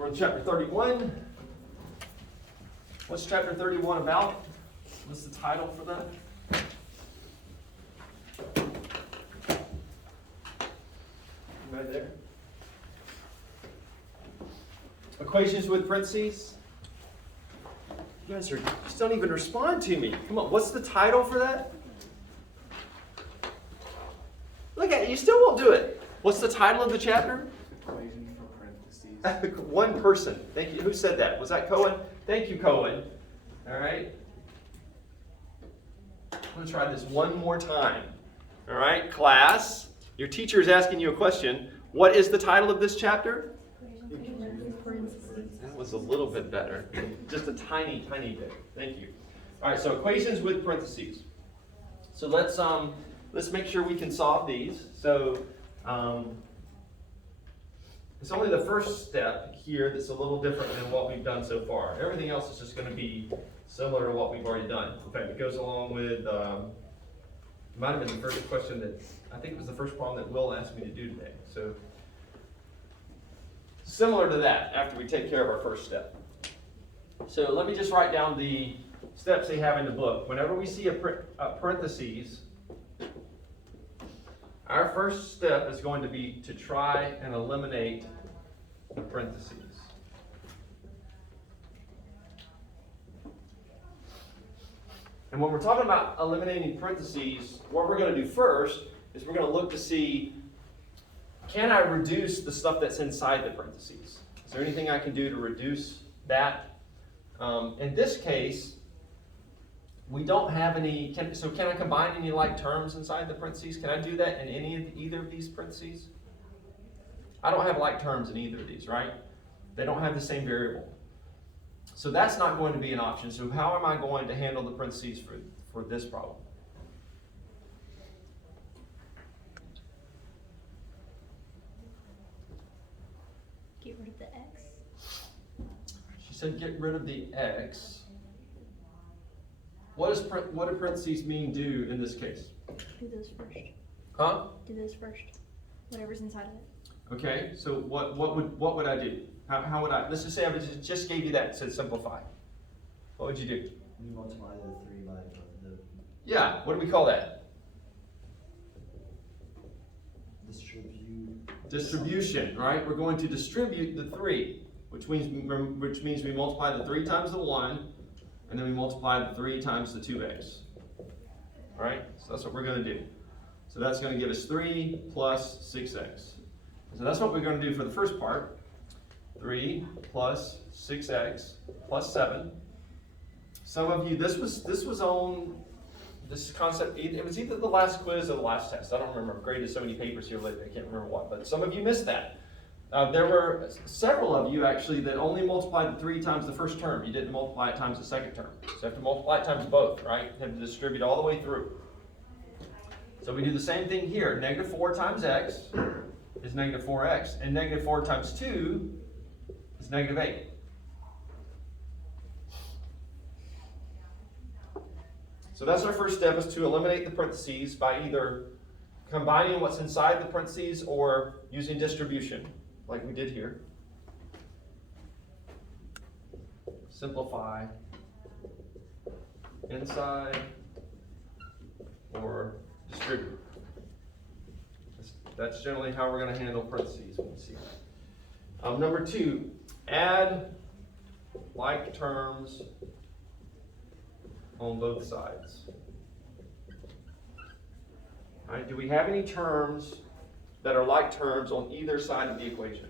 we're in chapter 31. What's chapter 31 about? What's the title for that? Right there. Equations with parentheses. You guys just don't even respond to me. Come on, what's the title for that? Look at it, you still won't do it. What's the title of the chapter? Equation for parentheses. One person. Thank you. Who said that? Was that Cohen? Thank you, Cohen. All right. I'm going to try this one more time. All right, class. Your teacher is asking you a question. What is the title of this chapter? That was a little bit better. Just a tiny, tiny bit. Thank you. All right, so equations with parentheses. So let's make sure we can solve these. So it's only the first step here that's a little different than what we've done so far. Everything else is just going to be similar to what we've already done. In fact, it goes along with, might have been the first question that, I think it was the first problem that Will asked me to do today. So similar to that after we take care of our first step. So let me just write down the steps they have in the book. Whenever we see a parentheses, our first step is going to be to try and eliminate the parentheses. And when we're talking about eliminating parentheses, what we're going to do first is we're going to look to see, can I reduce the stuff that's inside the parentheses? Is there anything I can do to reduce that? In this case, we don't have any, so can I combine any like terms inside the parentheses? Can I do that in either of these parentheses? I don't have like terms in either of these, right? They don't have the same variable. So that's not going to be an option. So how am I going to handle the parentheses for this problem? Get rid of the x. She said get rid of the x. What do parentheses mean do in this case? Do those first. Huh? Do those first. Whatever's inside of it. Okay, so what would I do? How would I, let's just say I just gave you that and said simplify. What would you do? You multiply the 3 by the Yeah, what do we call that? Distribution, right? We're going to distribute the 3, which means we multiply the 3 times the 1, and then we multiply the 3 times the 2x. All right, so that's what we're going to do. So that's going to give us 3 plus 6x. So that's what we're going to do for the first part. 3 plus 6x plus 7. Some of you, this was on this concept, it was either the last quiz or the last test. I don't remember. I've graded so many papers here lately, I can't remember what. But some of you missed that. There were several of you actually that only multiplied the 3 times the first term. You didn't multiply it times the second term. So you have to multiply it times both, right? You have to distribute all the way through. So we do the same thing here. Negative 4 times x is negative 4x. And negative 4 times 2 is negative 8. So that's our first step, is to eliminate the parentheses by either combining what's inside the parentheses or using distribution, like we did here. Simplify inside or distribute. That's generally how we're going to handle parentheses when we see that. Number 2, add like terms on both sides. All right, do we have any terms that are like terms on either side of the equation?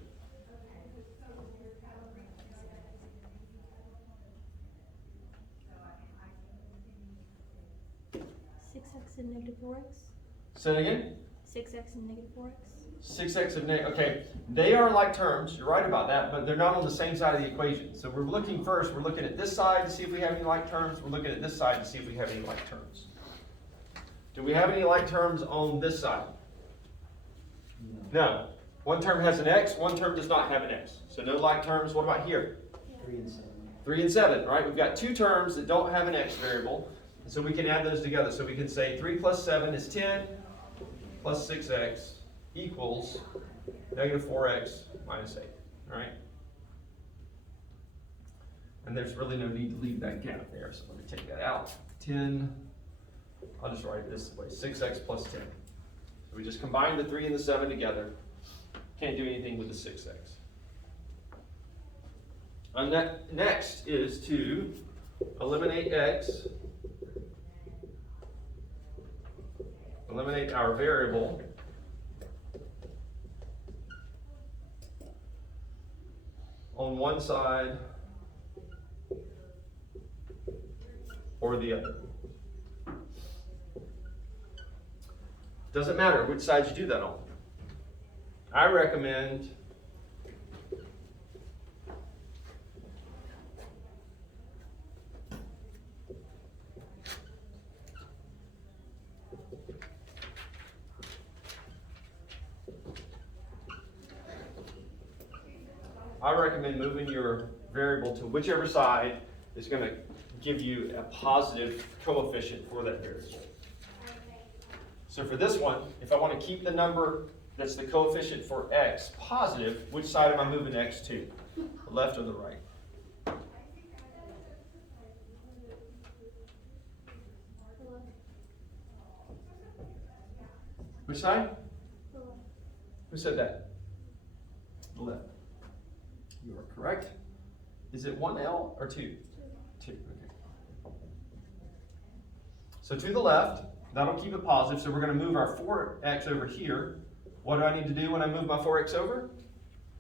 And negative 4x. Say it again? 6x and negative 4x. 6x and negative, okay. They are like terms, you're right about that, but they're not on the same side of the equation. So we're looking at this side to see if we have any like terms. We're looking at this side to see if we have any like terms. Do we have any like terms on this side? No. One term has an x, one term does not have an x. So no like terms. What about here? 3 and 7. 3 and 7, right? We've got 2 terms that don't have an x variable. So we can add those together. So we can say 3 plus 7 is 10 plus 6x equals negative 4x minus 8. All right? And there's really no need to leave that gap there, so let me take that out. 10, I'll just write it this way, 6x plus 10. So we just combine the 3 and the 7 together. Can't do anything with the 6x. Next is to eliminate x, eliminate our variable, on one side or the other. Doesn't matter which side you do that on. I recommend moving your variable to whichever side is going to give you a positive coefficient for that variable. So for this one, if I want to keep the number that's the coefficient for x positive, which side am I moving x to? The left or the right? Which side? Who said that? The left. You are correct. Is it 1L or 2? 2, okay. So to the left, that'll keep it positive, so we're going to move our 4x over here. What do I need to do when I move my 4x over?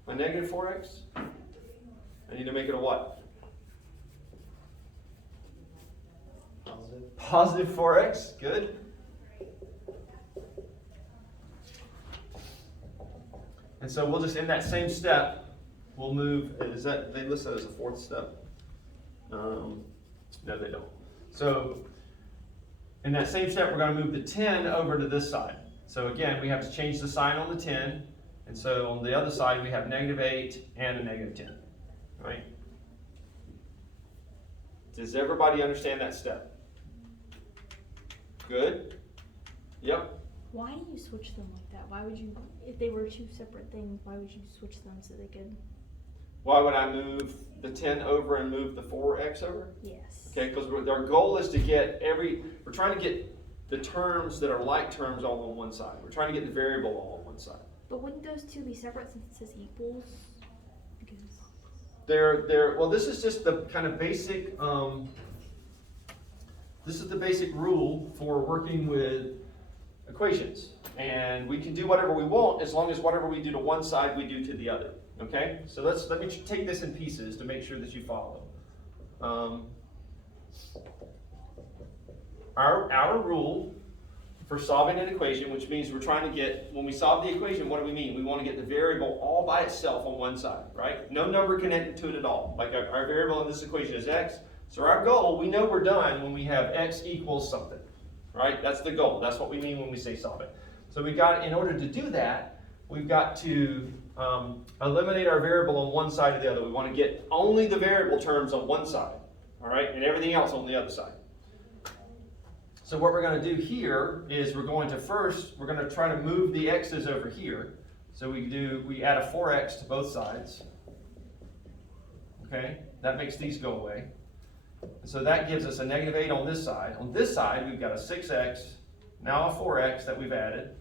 My negative 4x? I need to make it a what? Positive. Positive 4x, good. And so we'll just, in that same step, we'll move, is that, they list that as a fourth step? No, they don't. So, in that same step, we're going to move the 10 over to this side. So again, we have to change the sign on the 10, and so on the other side, we have -8 and a -10, right? Does everybody understand that step? Good? Yep. Why do you switch them like that? Why would you, if they were two separate things, why would you switch them so they could? Why would I move the 10 over and move the 4x over? Yes. Okay, because our goal is to get we're trying to get the terms that are like terms all on one side. We're trying to get the variable all on one side. But wouldn't those two be separate since it says equals? Because Well, this is just the kind of basic, this is the basic rule for working with equations. And we can do whatever we want as long as whatever we do to one side, we do to the other. Okay? So let me take this in pieces to make sure that you follow. Our rule for solving an equation, which means we're trying to get, when we solve the equation, what do we mean? We want to get the variable all by itself on one side, right? No number connected to it at all. Like our variable in this equation is x. So our goal, we know we're done when we have x equals something, right? That's the goal. That's what we mean when we say solve it. So in order to do that, we've got to eliminate our variable on one side or the other. We want to get only the variable terms on one side, all right? And everything else on the other side. So what we're going to do here is we're going to try to move the x's over here. So we add a 4x to both sides. Okay, that makes these go away. So that gives us a -8 on this side. On this side, we've got a 6x, now a 4x that we've added.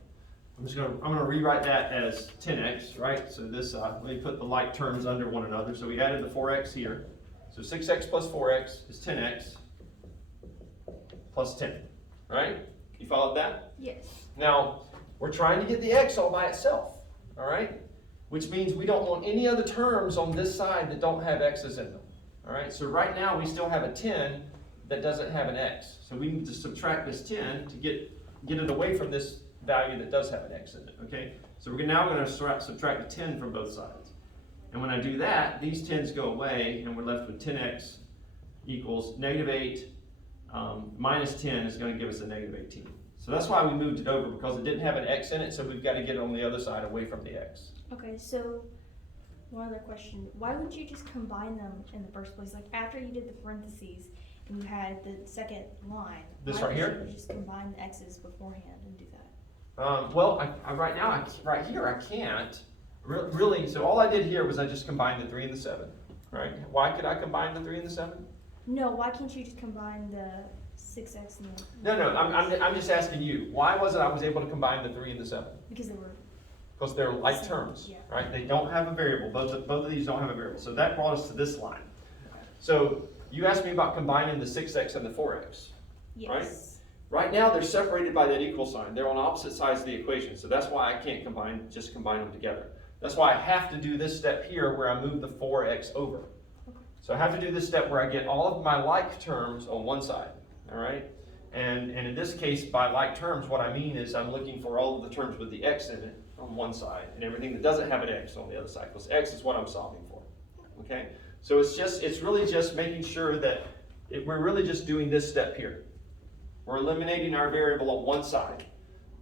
I'm going to rewrite that as 10x, right? So this side, let me put the like terms under one another. So we added the 4x here. So 6x plus 4x is 10x plus 10. Right? You followed that? yes. Now, we're trying to get the x all by itself, all right? Which means we don't want any other terms on this side that don't have x's in them, all right? So right now, we still have a 10 that doesn't have an x. So we need to subtract this 10 to get it away from this value that does have an x in it, okay? So we're now going to subtract the 10 from both sides. And when I do that, these 10's go away, and we're left with 10x equals -8 minus 10 is going to give us a -18. So that's why we moved it over, because it didn't have an x in it, so we've got to get it on the other side away from the x. Okay, so one other question. Why would you just combine them in the first place? Like after you did the parentheses and you had the second line. This why right would here? you just combine the x's beforehand and do that? Well, right now, right here, I can't. Really, so all I did here was I just combined the 3 and the 7. right? Why could I combine the 3 and the 7? No, why can't you just combine the 6x and the? No, I'm just asking you, why was it I was able to combine the 3 and the 7? Because they were. Because they're like Same, terms, yeah. right? They don't have a variable, both of these don't have a variable. So that brought us to this line. So you asked me about combining the 6x and the 4x. Yes. Right now, they're separated by that equal sign. They're on opposite sides of the equation. So that's why I can't just combine them together. That's why I have to do this step here where I move the 4x over. So I have to do this step where I get all of my like terms on one side, all right? And in this case, by like terms, what I mean is I'm looking for all of the terms with the x in it on one side and everything that doesn't have an x on the other side, because x is what I'm solving for, okay? So it's really just making sure that we're really just doing this step here. We're eliminating our variable on one side.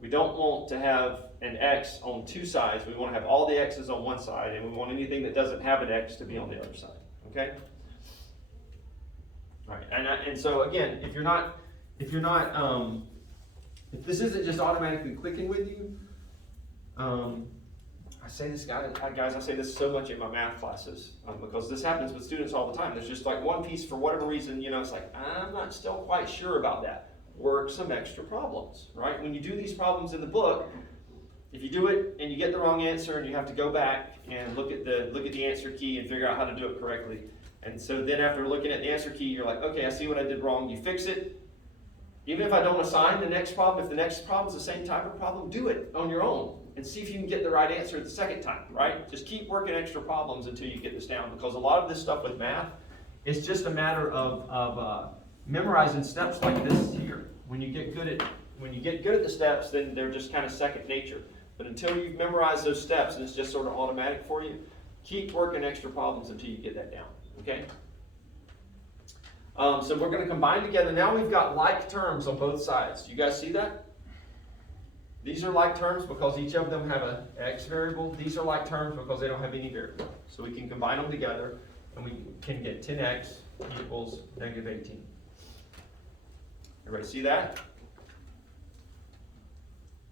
We don't want to have an x on two sides. We want to have all the x's on one side, and we want anything that doesn't have an x to be on the other side, okay? All right, and so again, if this isn't just automatically clicking with you, I say this, guys, I say this so much in my math classes, because this happens with students all the time. There's just like one piece, for whatever reason, it's like, I'm not still quite sure about that. Work some extra problems, right? When you do these problems in the book, if you do it and you get the wrong answer and you have to go back and look at the answer key and figure out how to do it correctly. And so then after looking at the answer key, you're like, okay, I see what I did wrong. You fix it. Even if I don't assign the next problem, if the next problem is the same type of problem, do it on your own and see if you can get the right answer the second time, right? Just keep working extra problems until you get this down, because a lot of this stuff with math, it's just a matter of memorizing steps like this here. When you get good at the steps, then they're just kind of second nature. But until you've memorized those steps and it's just sort of automatic for you, keep working extra problems until you get that down, okay? So we're going to combine together. Now we've got like terms on both sides. Do you guys see that? These are like terms because each of them have an x variable. These are like terms because they don't have any variable. So we can combine them together and we can get 10x equals negative 18. Everybody see that?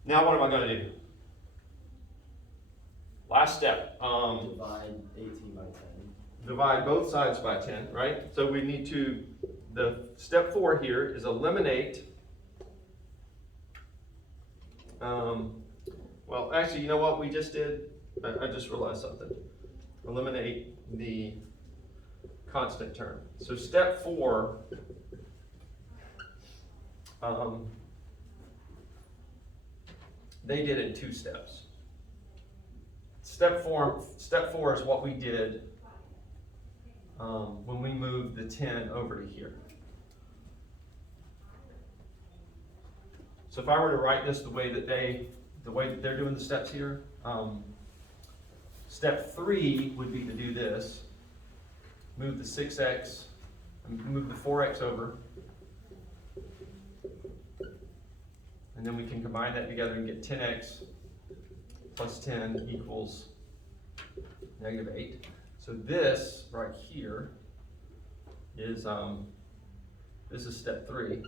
Now what am I going to do? Last step. Divide 18 by 10. Divide both sides by 10, right? So we need to, the step 4 here is eliminate, well, actually, you know what we just did? I just realized something. Eliminate the constant term. So step 4, they did it in 2 steps. Step 4 is what we did when we moved the 10 over to here. So if I were to write this the way that they're doing the steps here, step 3 would be to do this. Move the 6x, and move the 4x over. And then we can combine that together and get 10x plus 10 equals negative 8. So this right here is this is step 3.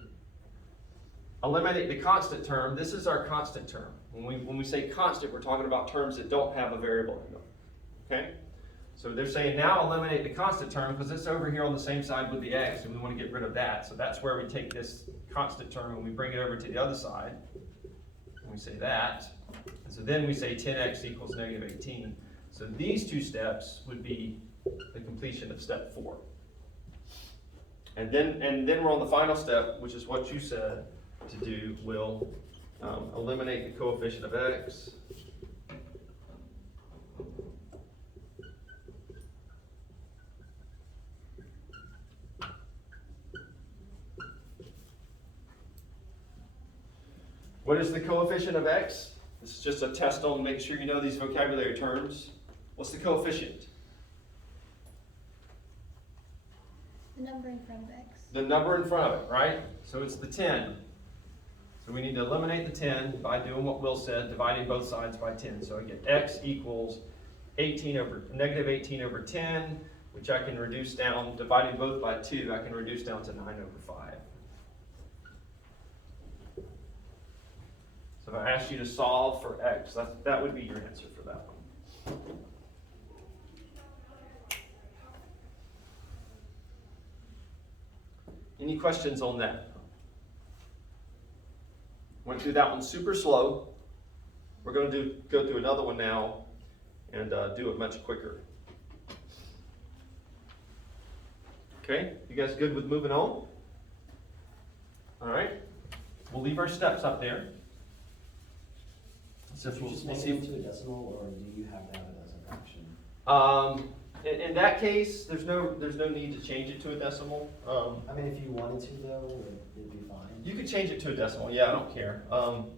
Eliminate the constant term. This is our constant term. When we say constant, we're talking about terms that don't have a variable in them. Okay? So they're saying now eliminate the constant term because it's over here on the same side with the x, and we want to get rid of that. So that's where we take this constant term and we bring it over to the other side. And we say that. And so then we say 10x equals negative 18. So these 2 steps would be the completion of step 4. And then we're on the final step, which is what you said to do. We'll eliminate the coefficient of x. What is the coefficient of x? This is just a test on making sure you know these vocabulary terms. What's the coefficient? The number in front of x. The number in front of it, right? So it's the 10. So we need to eliminate the 10 by doing what Will said, dividing both sides by 10. So I get x equals negative 18 over 10, which I can reduce down, dividing both by 2, I can reduce down to 9 over 5. So if I asked you to solve for x, that would be your answer for that one. Any questions on that? Went through that one super slow. We're going to go through another one now and do it much quicker. Okay, you guys good with moving on? All right, we'll leave our steps up there. So Did you just make it into a decimal, or do you have to have it as a fraction? In that case, there's no need to change it to a decimal. I mean, if you wanted to though, would it be fine? You could change it to a decimal, yeah, I don't care.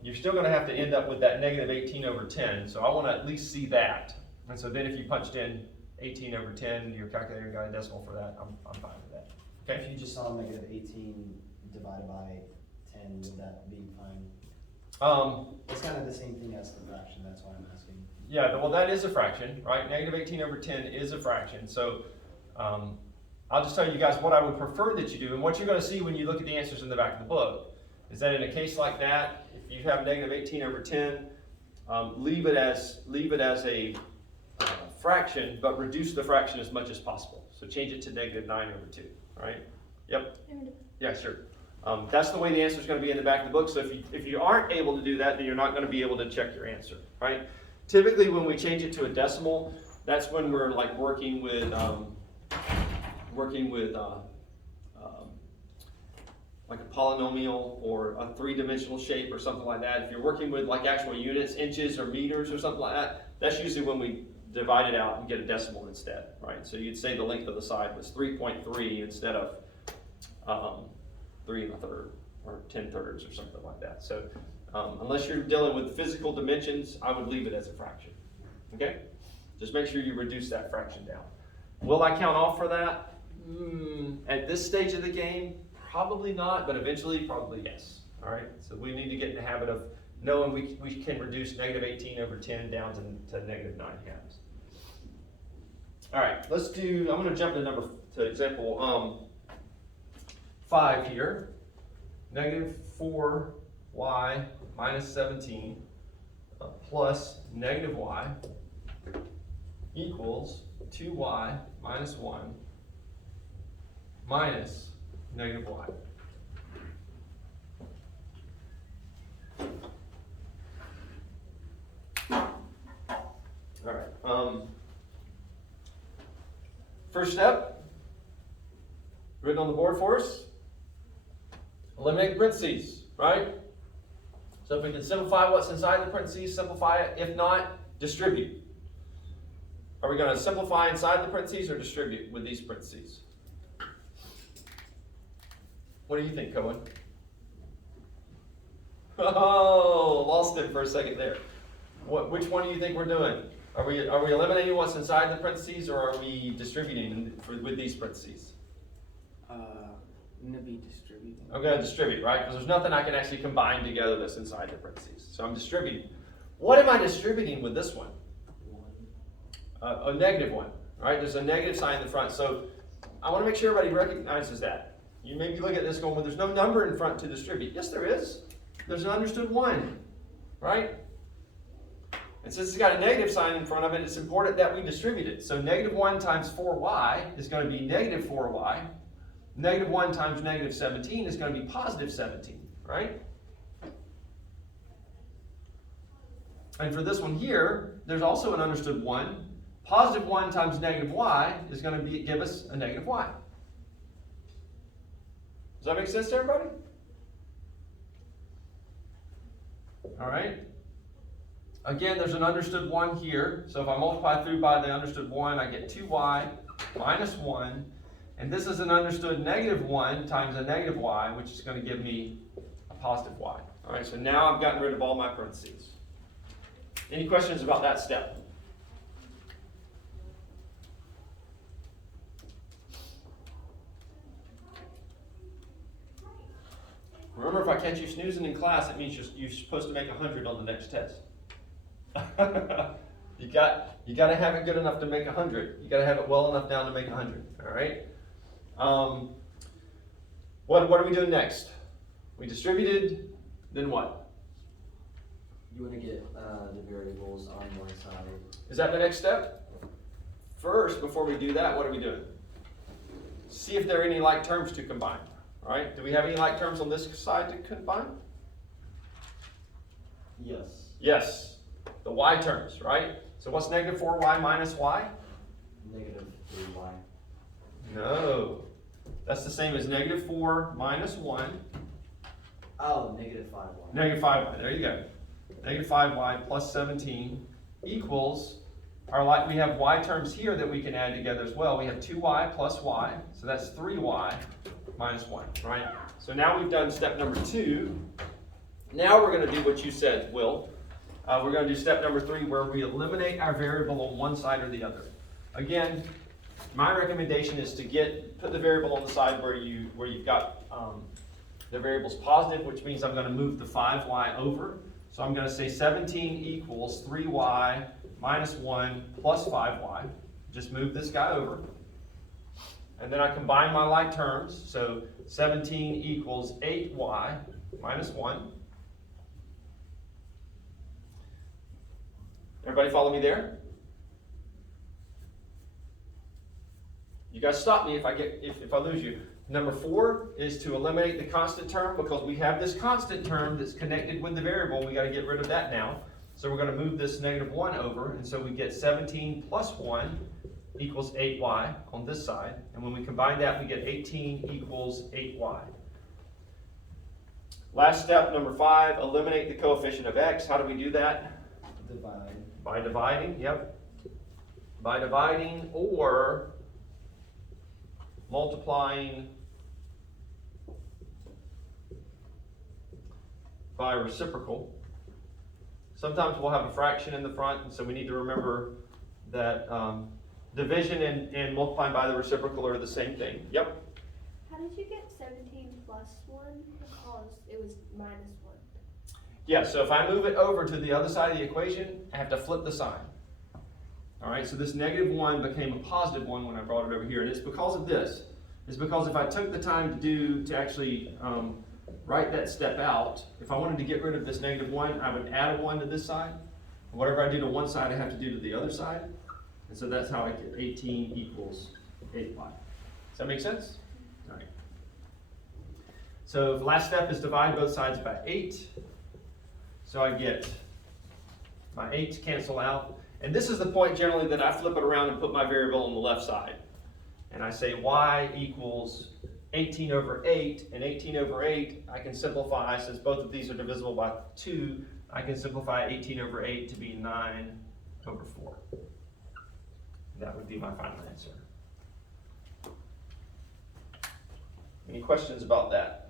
You're still gonna have to end up with that negative 18 over 10, so I wanna at least see that. And so then if you punched in 18 over 10, your calculator got a decimal for that, I'm fine with that. Okay? If you just saw negative 18 divided by 10, would that be fine? It's kind of the same thing as the fraction, that's why I'm asking. Yeah, well, that is a fraction, right? Negative 18 over 10 is a fraction. So I'll just tell you guys what I would prefer that you do, and what you're going to see when you look at the answers in the back of the book, is that in a case like that, if you have negative 18 over 10, leave it as a fraction, but reduce the fraction as much as possible. So change it to negative 9 over 2, right? Yep. Yeah, sure. That's the way the answer is going to be in the back of the book. So if you aren't able to do that, then you're not going to be able to check your answer, right? Typically, when we change it to a decimal, that's when we're like working with like a polynomial or a three-dimensional shape or something like that. If you're working with like actual units, inches or meters or something like that, that's usually when we divide it out and get a decimal instead, right? So you'd say the length of the side was 3.3 instead of 3 1/3 or 10/3 or something like that. So unless you're dealing with physical dimensions, I would leave it as a fraction, okay? Just make sure you reduce that fraction down. Will I count off for that? At this stage of the game, probably not, but eventually, probably yes, all right? So we need to get in the habit of knowing we can reduce negative 18 over 10 down to negative 9 halves. All right, I'm gonna jump to example 5 here. Negative 4y minus 17 plus negative y equals 2y minus 1 minus negative y. All right. First step, written on the board for us. Eliminate the parentheses, right? So if we can simplify what's inside the parentheses, simplify it. If not, distribute. Are we going to simplify inside the parentheses or distribute with these parentheses? What do you think, Cohen? Oh, lost it for a second there. Which one do you think we're doing? Are we eliminating what's inside the parentheses, or are we distributing with these parentheses? I'm gonna be distributing. I'm going to distribute, right? Because there's nothing I can actually combine together that's inside the parentheses. So I'm distributing. What am I distributing with this one? A negative one, right? There's a negative sign in the front. So I want to make sure everybody recognizes that. You maybe look at this going, well, there's no number in front to distribute. Yes, there is. There's an understood 1, right? And since it's got a negative sign in front of it, it's important that we distribute it. So negative 1 times 4y is going to be negative 4y. Negative 1 times negative 17 is going to be positive 17, right? And for this one here, there's also an understood 1. Positive 1 times negative y is going to give us a negative y. Does that make sense to everybody? All right. Again, there's an understood 1 here. So if I multiply through by the understood 1, I get 2y minus 1. And this is an understood negative 1 times a negative y, which is going to give me a positive y. All right, so now I've gotten rid of all my parentheses. Any questions about that step? Remember, if I catch you snoozing in class, it means you're supposed to make 100 on the next test. You got to have it good enough to make 100. You got to have it well enough down to make 100. All right. What are we doing next? We distributed. Then what? You want to get the variables on one side. Is that the next step? First, before we do that, what are we doing? See if there are any like terms to combine. All right, do we have any like terms on this side to combine? Yes. Yes, the y terms, right? So what's negative 4y minus y? Negative 3y. No, that's the same as negative 4 minus 1. Oh, negative 5y. Negative 5y, there you go. Negative 5y plus 17 equals, we have y terms here that we can add together as well. We have 2y plus y, so that's 3y minus 1, right? So now we've done step number 2. Now we're going to do what you said, Will. We're going to do step number 3 where we eliminate our variable on one side or the other. Again, my recommendation is to put the variable on the side where you've got the variable's positive, which means I'm going to move the 5y over. So I'm going to say 17 equals 3y minus 1 plus 5y. Just move this guy over. And then I combine my like terms. So 17 equals 8y minus 1. Everybody follow me there? You guys stop me if I lose you. Number 4 is to eliminate the constant term because we have this constant term that's connected with the variable. We got to get rid of that now. So we're going to move this negative 1 over, and so we get 17 plus 1 equals 8y on this side. And when we combine that, we get 18 equals 8y. Last step, number 5, eliminate the coefficient of x. How do we do that? Divide. By dividing, yep. By dividing or multiplying by reciprocal. Sometimes we'll have a fraction in the front, and so we need to remember that division and multiplying by the reciprocal are the same thing. Yep. How did you get 17 plus 1? Because it was minus 1. Yeah, so if I move it over to the other side of the equation, I have to flip the sign. All right, so this negative 1 became a positive 1 when I brought it over here, and it's because of this. It's because if I took the time to actually write that step out, if I wanted to get rid of this negative 1, I would add a 1 to this side. Whatever I do to one side, I have to do to the other side. And so that's how I get 18 equals 8y. Does that make sense? All right. So the last step is divide both sides by 8. So I get my 8's cancel out. And this is the point generally that I flip it around and put my variable on the left side. And I say y equals 18 over 8. And 18 over 8, I can simplify, since both of these are divisible by 2, I can simplify 18 over 8 to be 9 over 4. That would be my final answer. Any questions about that?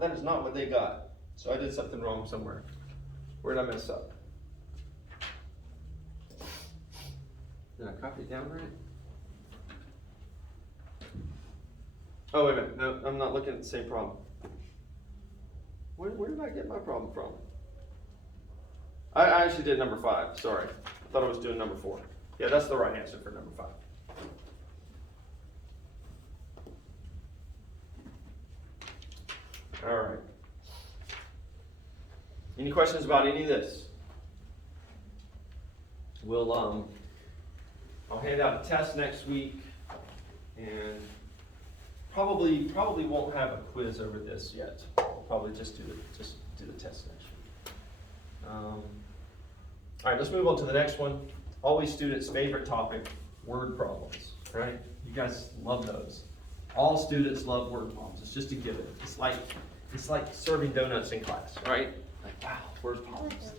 That is not what they got. So I did something wrong somewhere. Where did I mess up? Did I copy it down right? Oh, wait a minute. No, I'm not looking at the same problem. Where did I get my problem from? I actually did number 5. Sorry. I thought I was doing number 4. Yeah, that's the right answer for number 5. All right. Any questions about any of this? I'll hand out a test next week, and probably won't have a quiz over this yet. I'll probably just do the test next week. All right, let's move on to the next one. Always students' favorite topic, word problems. Right? You guys love those. All students love word problems. It's just a given. It's like serving donuts in class, right? Like, wow, word problems.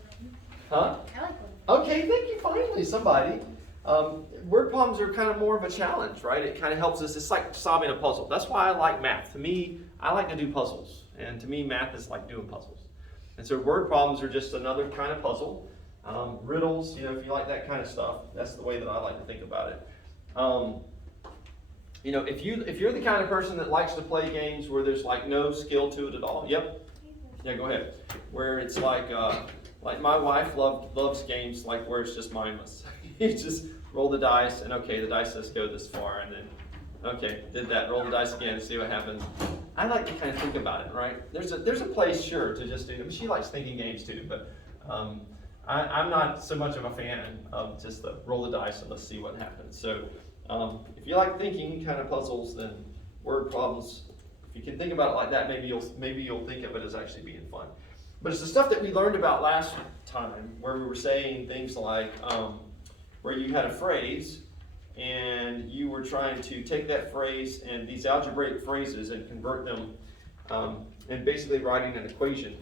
Huh? I like them. Okay, thank you. Finally, somebody. Word problems are kind of more of a challenge, right? It kind of helps us. It's like solving a puzzle. That's why I like math. To me, I like to do puzzles. And to me, math is like doing puzzles. And so word problems are just another kind of puzzle. Riddles, if you like that kind of stuff, that's the way that I like to think about it. If you're the kind of person that likes to play games where there's like no skill to it at all, yep. Yeah, go ahead. Where it's like my wife loves games like where it's just mindless. You just roll the dice and okay, the dice says go this far, and then okay, did that, roll the dice again, see what happens. I like to kind of think about it, right? There's a place, sure, to just do. I mean, she likes thinking games too, but I'm not so much of a fan of just the roll the dice and let's see what happens. So If you like thinking kind of puzzles, then word problems, if you can think about it like that, maybe you'll think of it as actually being fun. But it's the stuff that we learned about last time, where we were saying things like, where you had a phrase, and you were trying to take that phrase and these algebraic phrases and convert them, and basically writing an equation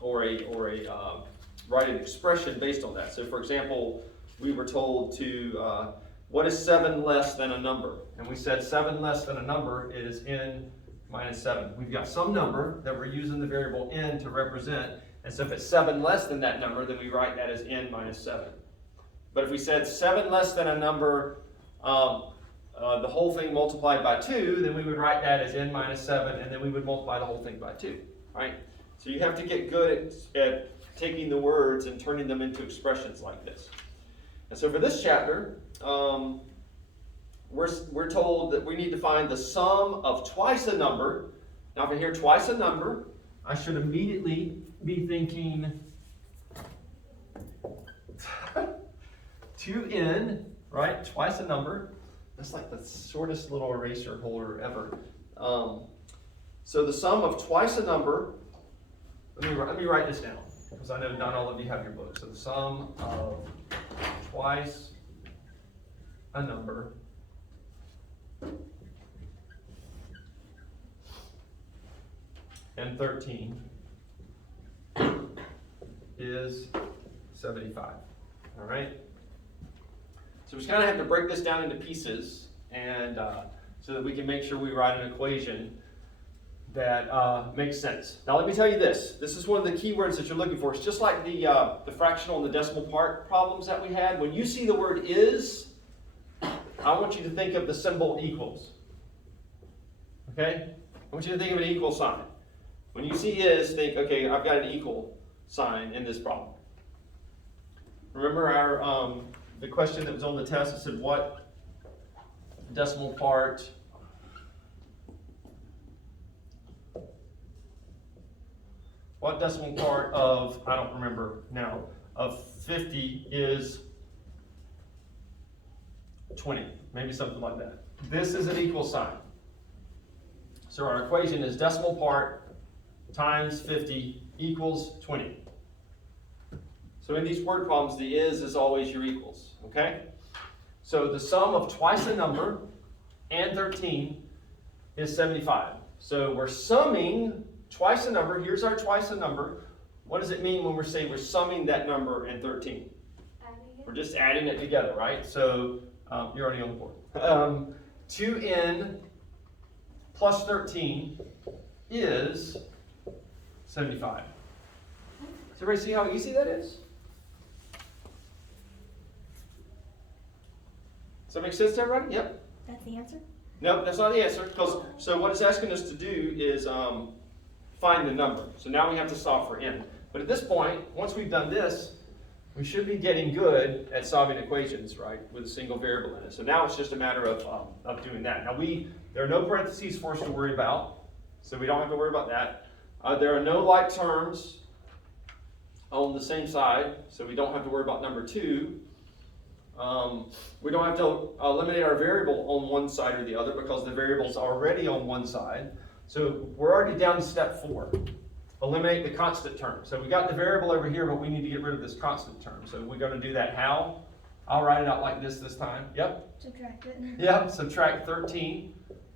or write an expression based on that. So for example, we were told to, what is 7 less than a number? And we said 7 less than a number is n minus 7. We've got some number that we're using the variable n to represent, and so if it's 7 less than that number, then we write that as n minus 7. But if we said 7 less than a number, the whole thing multiplied by 2, then we would write that as n minus 7, and then we would multiply the whole thing by 2, right? So you have to get good at taking the words and turning them into expressions like this. And so for this chapter, we're told that we need to find the sum of twice a number. Now if I hear twice a number, I should immediately be thinking 2n, right? Twice a number. That's like the shortest little eraser holder ever. So the sum of twice a number, let me write this down, because I know not all of you have your book. So the sum of twice a number and 13 is 75. All right? So we just kind of have to break this down into pieces, and so that we can make sure we write an equation that makes sense. Now let me tell you this. This is one of the key words that you're looking for. It's just like the fractional and the decimal part problems that we had. When you see the word is, I want you to think of the symbol equals. Okay? I want you to think of an equal sign. When you see is, think, okay, I've got an equal sign in this problem. Remember our the question that was on the test that said what decimal part of, I don't remember now, of 50 is 20, maybe something like that. This is an equal sign. So our equation is decimal part times 50 equals 20. So in these word problems, the is always your equals, okay? So the sum of twice a number and 13 is 75. So we're summing twice a number. Here's our twice a number. What does it mean when we're saying we're summing that number and 13? We're just adding it together, right? So you're already on the board. 2n plus 13 is 75. Does everybody see how easy that is? Does that make sense to everybody? Yep. That's the answer? No, that's not the answer. So what it's asking us to do is find the number. So now we have to solve for n. But at this point, once we've done this, we should be getting good at solving equations, right, with a single variable in it. So now it's just a matter of doing that. Now there are no parentheses for us to worry about, so we don't have to worry about that. There are no like terms on the same side, so we don't have to worry about number 2. We don't have to eliminate our variable on one side or the other because the variable's already on one side. So we're already down to step 4. Eliminate the constant term. So we got the variable over here, but we need to get rid of this constant term. So we're going to do that how? I'll write it out like this time. Yep. Subtract it. Yep, subtract 13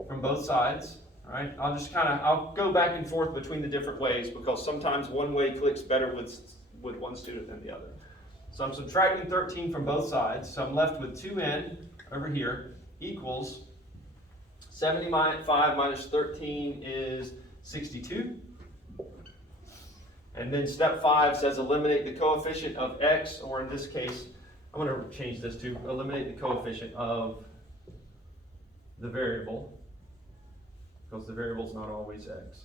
from both sides. All right, I'll go back and forth between the different ways because sometimes one way clicks better with one student than the other. So I'm subtracting 13 from both sides. So I'm left with 2n over here equals 75 minus 13 is 62. And then step 5 says eliminate the coefficient of x, or in this case, I'm going to change this to eliminate the coefficient of the variable, because the variable is not always x.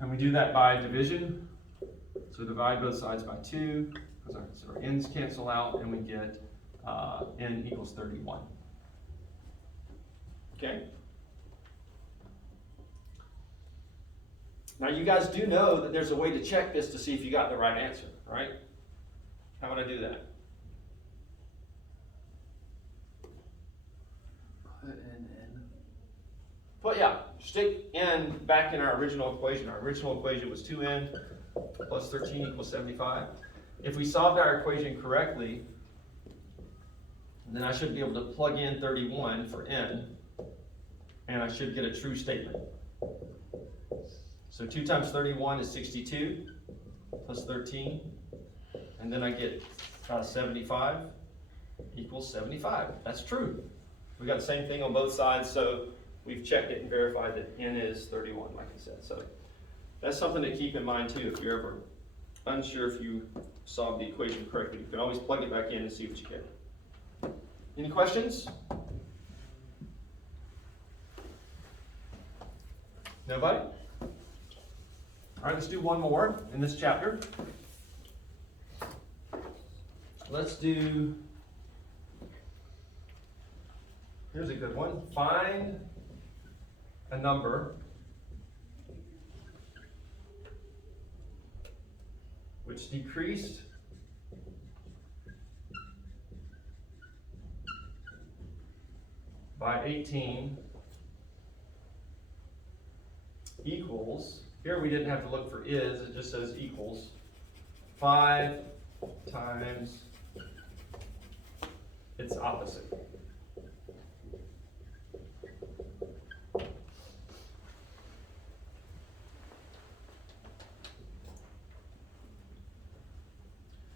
And we do that by division. So divide both sides by 2, because our n's cancel out, and we get n equals 31. Okay? Now you guys do know that there's a way to check this to see if you got the right answer, right? How would I do that? Put in n. But yeah, stick n back in our original equation. Our original equation was 2n plus 13 equals 75. If we solved our equation correctly, then I should be able to plug in 31 for n, and I should get a true statement. So 2 times 31 is 62, plus 13, and then I get 75 equals 75. That's true. We got the same thing on both sides, so we've checked it and verified that n is 31, like I said. So that's something to keep in mind too. If you're ever unsure if you solved the equation correctly, you can always plug it back in and see what you get. Any questions? Nobody? All right, let's do one more in this chapter. Let's do, here's a good one. Find a number which decreased by 18 equals, here we didn't have to look for is, it just says equals 5 times its opposite.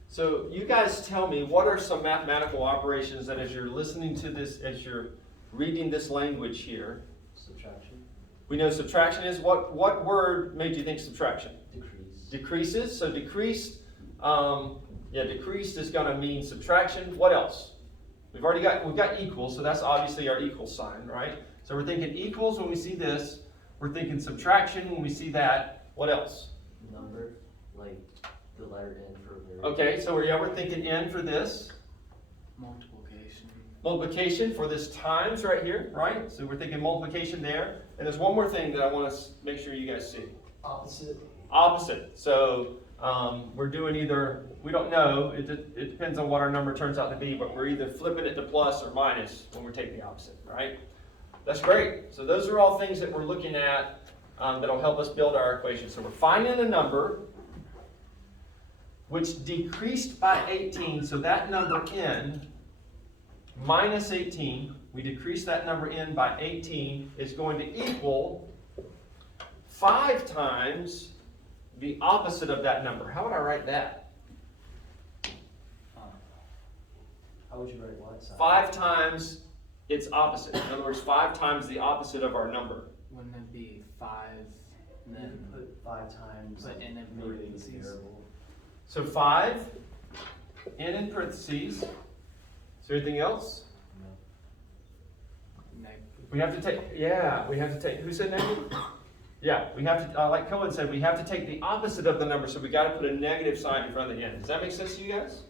So you guys tell me, what are some mathematical operations that as you're listening to this, as you're reading this language here, Subtraction. we know subtraction is, what word made you think subtraction? Decrease. Decreases, so decreased, decreased is gonna mean subtraction. What else? We've got equals, so that's obviously our equal sign, right? So we're thinking equals when we see this, we're thinking subtraction when we see that. What else? Number, like the letter n for a variable. Okay, so we're thinking n for this. Multiplication. Multiplication for this times right here, right? So we're thinking multiplication there. And there's one more thing that I want to make sure you guys see. Opposite. Opposite. So we're doing either, we don't know, it depends on what our number turns out to be, but we're either flipping it to plus or minus when we're taking the opposite, right? That's great. So those are all things that we're looking at that'll help us build our equation. So we're finding a number which decreased by 18, so that number n minus 18, we decrease that number n by 18, is going to equal 5 times the opposite of that number. How would I write that? How would you write what side? 5 times its opposite. In other words, 5 times the opposite of our number. Wouldn't it be 5 and Then then put 5 times. put n in maybe the parentheses? variable. So 5, n in parentheses. Is there anything else? negative? We have to take, who said negative? Yeah, we have to, like Cohen said, we have to take the opposite of the number, so we got to put a negative sign in front of the n. Does that make sense to you guys?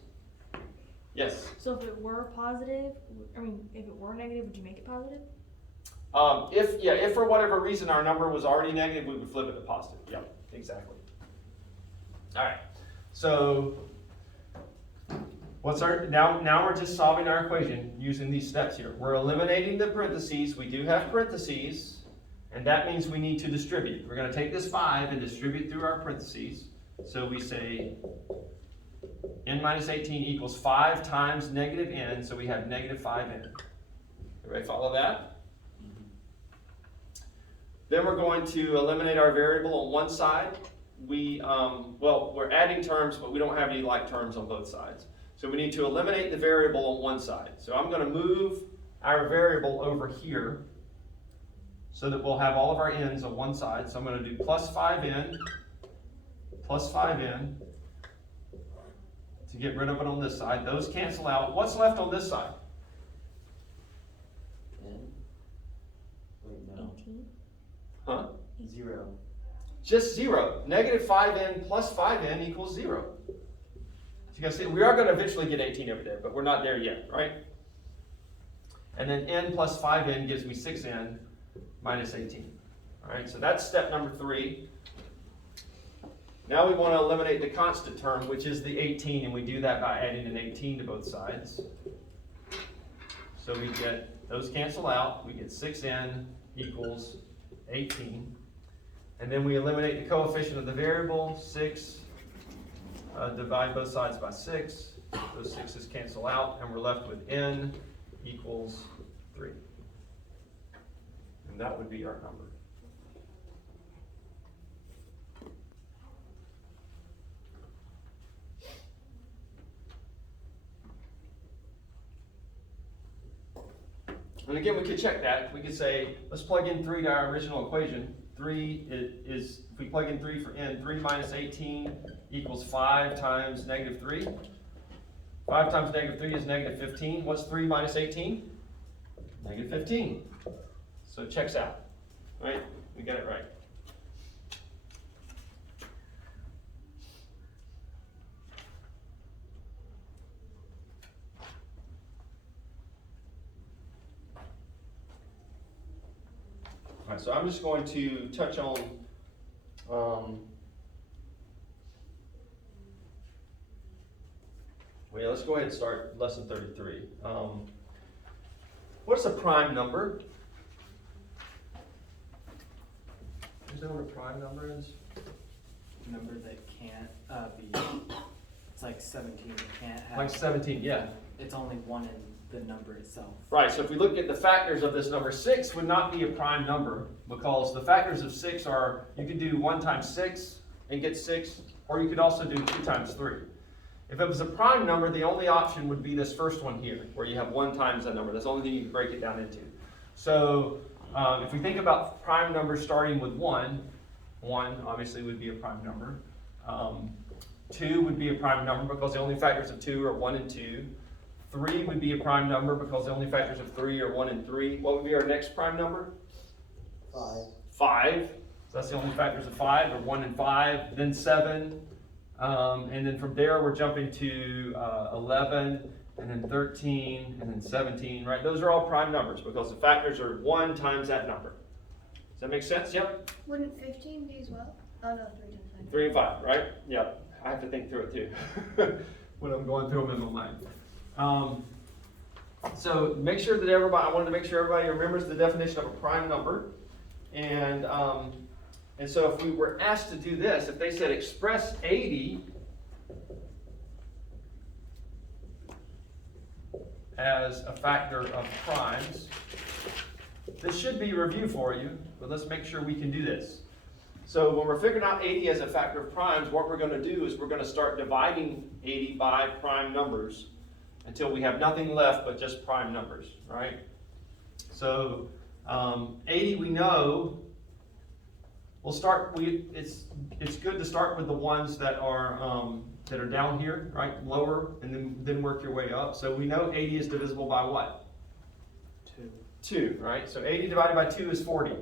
Yes. So if it were positive, if it were negative, would you make it positive? If for whatever reason our number was already negative, we would flip it to positive. Yeah, exactly. All right. So now we're just solving our equation using these steps here. We're eliminating the parentheses. We do have parentheses, and that means we need to distribute. We're going to take this 5 and distribute through our parentheses. So we say n minus 18 equals 5 times negative n, so we have negative 5n. Everybody follow that? Then we're going to eliminate our variable on one side. We're adding terms, but we don't have any like terms on both sides. So we need to eliminate the variable on one side. So I'm going to move our variable over here so that we'll have all of our n's on one side. So I'm going to do plus 5n to get rid of it on this side. Those cancel out. What's left on this side? N? Wait, no. 18? Huh? 0. Just 0. Negative 5n plus 5n equals 0. So you guys see, we are going to eventually get 18 over there, but we're not there yet, right? And then n plus 5n gives me 6n minus 18. All right, so that's step number 3. Now we want to eliminate the constant term, which is the 18, and we do that by adding an 18 to both sides. So we get, those cancel out, we get 6n equals 18. And then we eliminate the coefficient of the variable, 6, divide both sides by 6. Those 6's cancel out, and we're left with n equals 3. And that would be our number. And again, we could check that. We could say, let's plug in 3 to our original equation. 3 is, if we plug in 3 for n, 3 minus 18 equals 5 times negative 3. 5 times negative 3 is negative 15. What's 3 minus 18? Negative 15. So it checks out, right? We got it right. All right, so I'm just going to touch on well, yeah, let's go ahead and start lesson 33. What's a prime number? Is that what a prime number is? Number that can't be, it's like 17, it can't have. Like 17, yeah. It's only one in the number itself. Right, so if we look at the factors of this number, 6 would not be a prime number because the factors of 6 are, you could do 1 times 6 and get 6, or you could also do 2 times 3. If it was a prime number, the only option would be this first one here, where you have 1 times that number. That's the only thing you can break it down into. So if we think about prime numbers starting with 1, 1 obviously would be a prime number. 2 would be a prime number because the only factors of 2 are 1 and 2. 3 would be a prime number because the only factors of 3 are 1 and 3. What would be our next prime number? 5. 5. So that's the only factors of 5 are 1 and 5. Then 7. And then from there we're jumping to 11, and then 13, and then 17, right? Those are all prime numbers because the factors are 1 times that number. Does that make sense? Yep. Wouldn't 15 be as well? Oh no, 3 times 5. 3 and 5, right? Yep. I have to think through it too when I'm going through them in my mind. So make sure that everybody, I wanted to make sure everybody remembers the definition of a prime number. And so if we were asked to do this, if they said express 80 as a factor of primes, this should be a review for you, but let's make sure we can do this. So when we're figuring out 80 as a factor of primes, what we're going to do is we're going to start dividing 80 by prime numbers until we have nothing left but just prime numbers, right? So 80 we know, we'll start, it's good to start with the ones that are down here, right, lower, and then work your way up. So we know 80 is divisible by what? 2, right? So 80 divided by 2 is 40.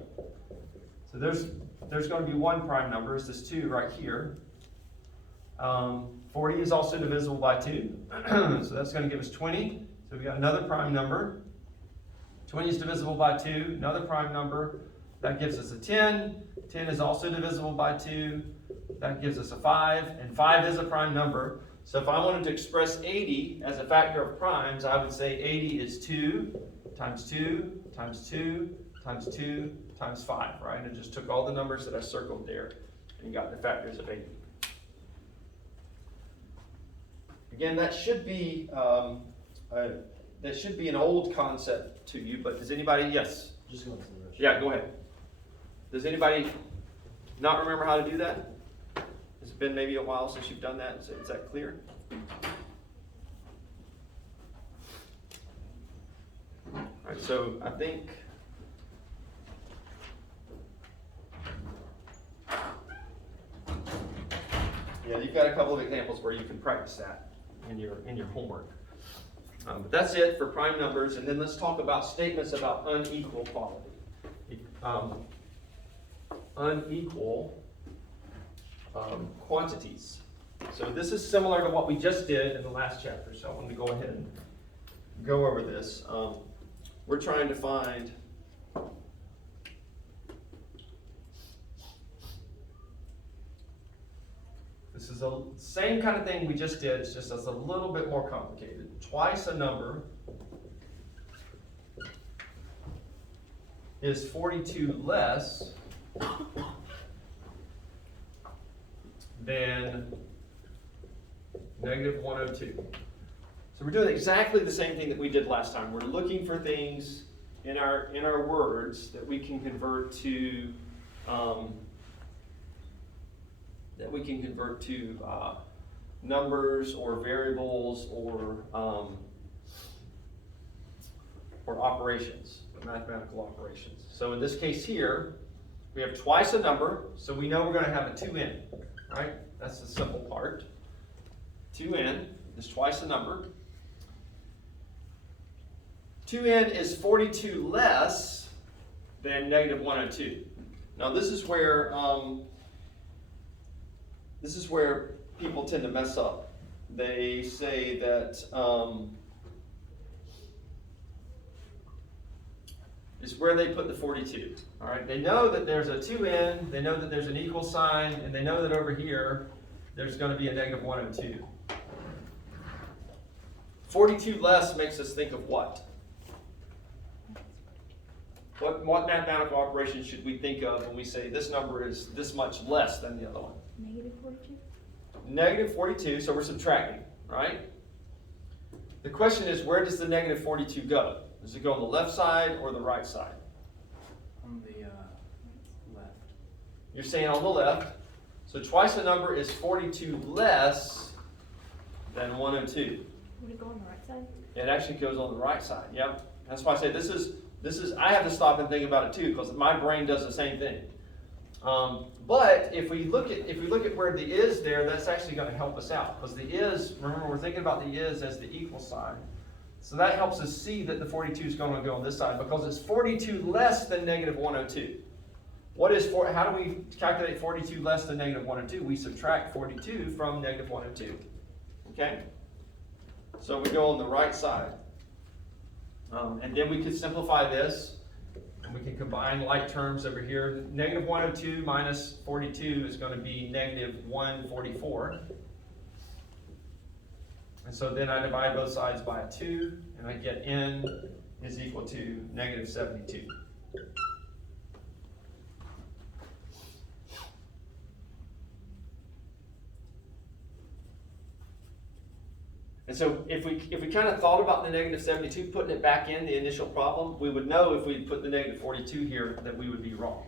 So there's going to be one prime number, it's this 2 right here. 40 is also divisible by 2, so that's going to give us 20. So we got another prime number. 20 is divisible by 2, another prime number. That gives us a 10. 10 is also divisible by 2. That gives us a 5, and 5 is a prime number. So if I wanted to express 80 as a factor of primes, I would say 80 is 2 times 2 times 2 times 2 times 5, right? And it just took all the numbers that I circled there and got the factors of 80. Again, that should be an old concept to you, but does anybody, yes? Just going to the rest. Yeah, go ahead. Does anybody not remember how to do that? Has it been maybe a while since you've done that? Is that clear? All right, so I think yeah, you've got a couple of examples where you can practice that in your homework. But that's it for prime numbers, and then let's talk about statements about unequal quality. Unequal quantities. So this is similar to what we just did in the last chapter, so I wanted to go ahead and go over this. We're trying to find This is the same kind of thing we just did, it's just it's a little bit more complicated. Twice a number is 42 less than negative 102. So we're doing exactly the same thing that we did last time. We're looking for things in our words that we can convert to numbers or variables or operations, mathematical operations. So in this case here, we have twice a number, so we know we're going to have a 2n, right? That's the simple part. 2n is twice a number. 2n is 42 less than negative 102. Now this is where people tend to mess up. They say that is where they put the 42. All right, they know that there's a 2n, they know that there's an equal sign, and they know that over here there's going to be a negative 102. 42 less makes us think of what? What mathematical operation should we think of when we say this number is this much less than the other one? Negative 42? Negative 42, so we're subtracting, right? The question is, where does the negative 42 go? Does it go on the left side or the right side? On the left. You're saying on the left. So twice the number is 42 less than 102. Would it go on the right side? It actually goes on the right side, yep. That's why I say this is, I have to stop and think about it too, because my brain does the same thing. But if we look at where the is there, that's actually going to help us out, because the is, remember we're thinking about the is as the equal sign. So that helps us see that the 42 is going to go on this side, because it's 42 less than negative 102. How do we calculate 42 less than negative 102? We subtract 42 from negative 102. Okay? So we go on the right side. And then we could simplify this, and we can combine like terms over here. Negative 102 minus 42 is going to be negative 144. And so then I divide both sides by a 2, and I get n is equal to negative 72. And so if we kind of thought about the negative 72, putting it back in the initial problem, we would know if we put the negative 42 here that we would be wrong.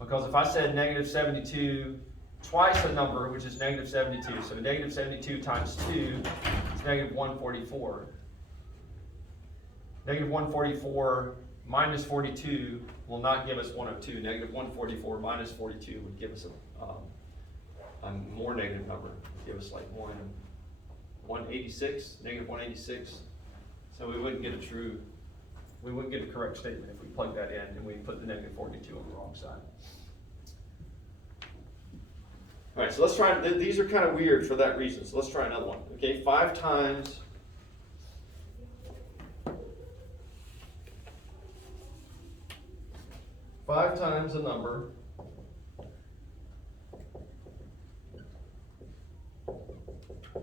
Because if I said negative 72 twice a number, which is negative 72, so negative 72 times 2 is negative 144. Negative 144 minus 42 will not give us 102. Negative 144 minus 42 would give us a more negative number. It would give us like 186, negative 186. So we wouldn't get a correct statement if we plug that in and we put the negative 42 on the wrong side. All right, so let's try, these are kind of weird for that reason, so let's try another one. Okay, 5 times a number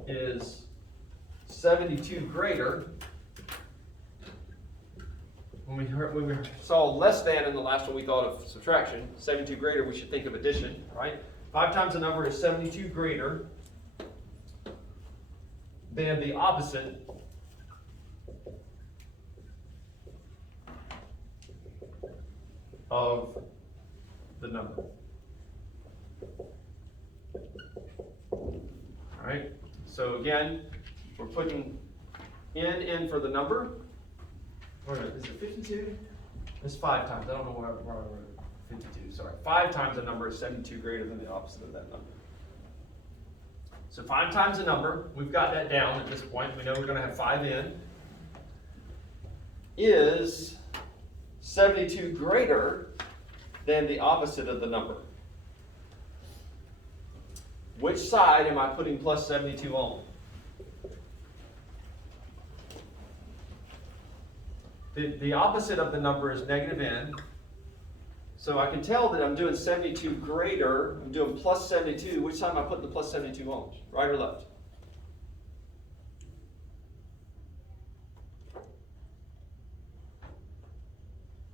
is 72 greater. When we saw less than in the last one, we thought of subtraction. 72 greater, we should think of addition, right? 5 times a number is 72 greater than the opposite of the number. All right, so again, we're putting n in for the number. Or no, is it 52? It's 5 times. I don't know why I wrote 52. Sorry. 5 times a number is 72 greater than the opposite of that number. So 5 times a number, we've got that down at this point. We know we're going to have 5n, is 72 greater than the opposite of the number. Which side am I putting plus 72 on? The opposite of the number is negative n. So I can tell that I'm doing 72 greater, I'm doing plus 72. Which side am I putting the plus 72 on? Right or left?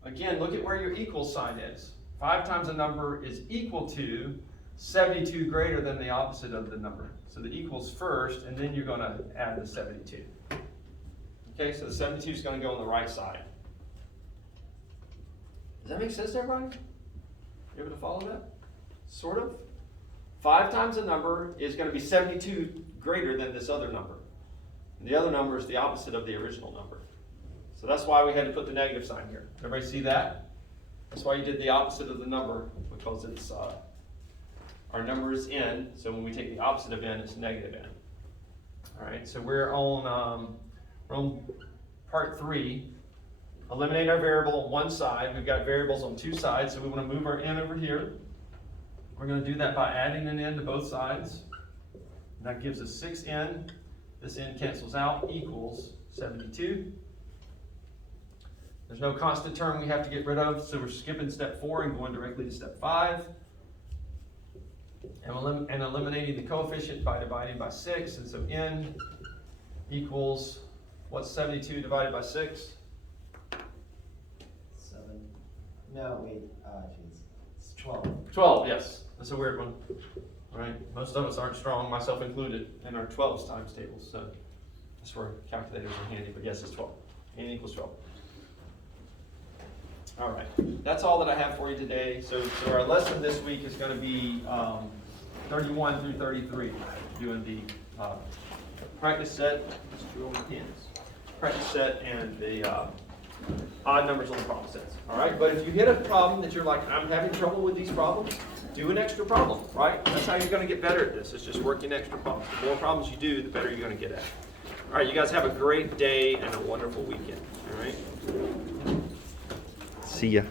Again, look at where your equal sign is. 5 times a number is equal to 72 greater than the opposite of the number. So the equals first, and then you're going to add the 72. Okay, so the 72 is going to go on the right side. Does that make sense to everybody? You able to follow that? Sort of? 5 times a number is going to be 72 greater than this other number. And the other number is the opposite of the original number. So that's why we had to put the negative sign here. Everybody see that? That's why you did the opposite of the number, because it's our number is n, so when we take the opposite of n, it's negative n. All right, so we're on part 3. Eliminate our variable on one side. We've got variables on 2 sides, so we want to move our n over here. We're going to do that by adding an n to both sides. And that gives us 6n. This n cancels out, equals 72. There's no constant term we have to get rid of, so we're skipping step 4 and going directly to step 5. And eliminating the coefficient by dividing by 6, and so n equals, what's 72 divided by 6? 7. No, wait, geez. It's 12. 12, yes. That's a weird one. All right, most of us aren't strong, myself included, in our 12s times tables, so that's where calculators are handy, but yes, it's 12. N equals 12. All right, that's all that I have for you today. So our lesson this week is going to be 31 through 33, doing the practice set, practice set and the odd numbers on the problem sets. All right, but if you hit a problem that you're like, I'm having trouble with these problems, do an extra problem, right? That's how you're going to get better at this. It's just working extra problems. The more problems you do, the better you're going to get at. All right, you guys have a great day and a wonderful weekend. All right. See ya.